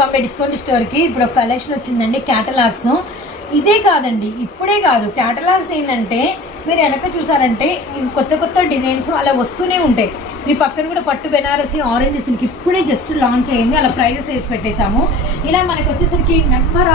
Bombay discount store కి ఇప్పుడు ఒక కలెక్షన్ వచ్చిందండి, క్యాటలాగ్స్. ఇదే కాదండి, ఇప్పుడే కాదు, క్యాటలాగ్స్ ఏంటంటే మీరు వెనక చూసారంటే కొత్త కొత్త డిజైన్స్ అలా వస్తూనే ఉంటాయి. మీ పక్కన కూడా పట్టు బెనారసి ఆరెంజ్ సిల్క్ ఇప్పుడే జస్ట్ లాంచ్ అయ్యింది, అలా ప్రైజెస్ వేసి పెట్టేశాము. ఇలా మనకి వచ్చేసరికి నెంబర్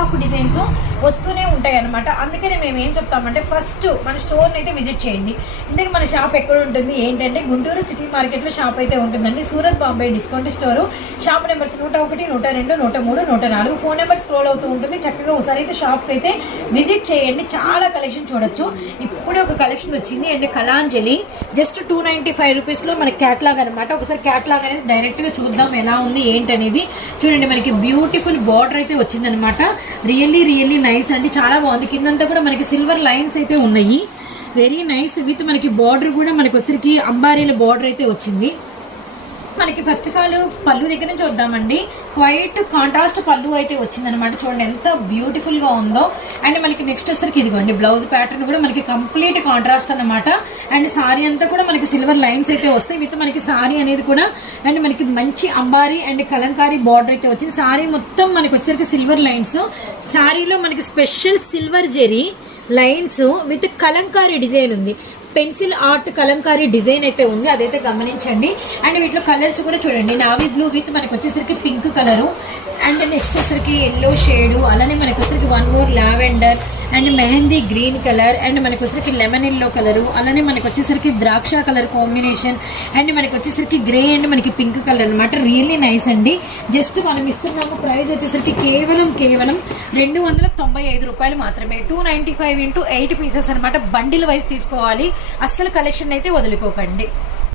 ఆఫ్ డిజైన్స్ వస్తూనే ఉంటాయి అనమాట. అందుకనే మేము ఏం చెప్తామంటే ఫస్ట్ మన స్టోర్ని అయితే విజిట్ చేయండి. ఇందుకే మన షాప్ ఎక్కడ ఉంటుంది ఏంటంటే గుంటూరు సిటీ మార్కెట్ లో షాప్ అయితే ఉంటుందండి. Surat Bombay discount store. Shop numbers 101, 102, 103, 104 phone number scroll అవుతూ ఉంటుంది. చక్కగా ఒకసారి అయితే షాప్ కి అయితే విజిట్ చేయండి. చాలా కలెక్షన్ చూడొచ్చు. ఇప్పుడే ఒక కలెక్షన్ వచ్చింది అండ్ కళాంజలి జస్ట్ 295 రూపీస్ లో మనకి క్యాట్లాగ్ అనమాట. ఒకసారి క్యాట్లాగ్ అనేది డైరెక్ట్ గా చూద్దాం ఎలా ఉంది ఏంటనేది. చూడండి మనకి బ్యూటిఫుల్ బార్డర్ అయితే వచ్చింది అనమాట. రియల్లీ నైస్ అండి, చాలా బాగుంది. కిందంతా కూడా మనకి సిల్వర్ లైన్స్ అయితే ఉన్నాయి. వెరీ నైస్ విత్ మనకి బార్డర్ కూడా మనకి వచ్చరికి అంబారీల బార్డర్ అయితే వచ్చింది. మనకి ఫస్ట్ ఆఫ్ ఆల్ పళ్ళు దగ్గర నుంచి వద్దామండి. క్వైట్ కాంట్రాస్ట్ పళ్ళు అయితే వచ్చిందనమాట. చూడండి ఎంత బ్యూటిఫుల్ గా ఉందో. అండ్ మనకి నెక్స్ట్ వచ్చరికి ఇదిగోండి బ్లౌజ్ ప్యాటర్న్ కూడా మనకి కంప్లీట్ కాంట్రాస్ట్ అనమాట. అండ్ సారీ అంతా కూడా మనకి సిల్వర్ లైన్స్ అయితే వస్తాయి విత్ మనకి సారీ అనేది కూడా. అండ్ మనకి మంచి అంబారీ అండ్ కలంకారీ బార్డర్ అయితే వచ్చింది. సారీ మొత్తం మనకి వచ్చరికి సిల్వర్ లైన్స్. సారీలో మనకి special silver zari lines with Kalamkari design ఉంది. పెన్సిల్ ఆర్ట్ కలంకారీ డిజైన్ అయితే ఉంది, అదైతే గమనించండి. అండ్ వీటిలో కలర్స్ కూడా చూడండి, నావీ బ్లూ విత్ మనకి వచ్చేసరికి పింక్ కలరు అండ్ నెక్స్ట్ వచ్చేసరికి ఎల్లో షేడ్, అలానే మనకి వచ్చేసరికి one more lavender and mehndi green colour and మనకి వచ్చేసరికి లెమన్ ఎల్లో కలరు, అలానే మనకి వచ్చేసరికి ద్రాక్ష కలర్ కాంబినేషన్ అండ్ మనకి వచ్చేసరికి గ్రే అండ్ మనకి పింక్ కలర్ అనమాట. రియల్లీ నైస్ అండి. జస్ట్ మనం ఇస్తున్నాము ప్రైస్ వచ్చేసరికి కేవలం 295 రూపాయలు మాత్రమే. 295 × 8 పీసెస్ అనమాట. బండిల్ వైజ్ తీసుకోవాలి, అస్సలు కలెక్షన్ అయితే వదులుకోకండి.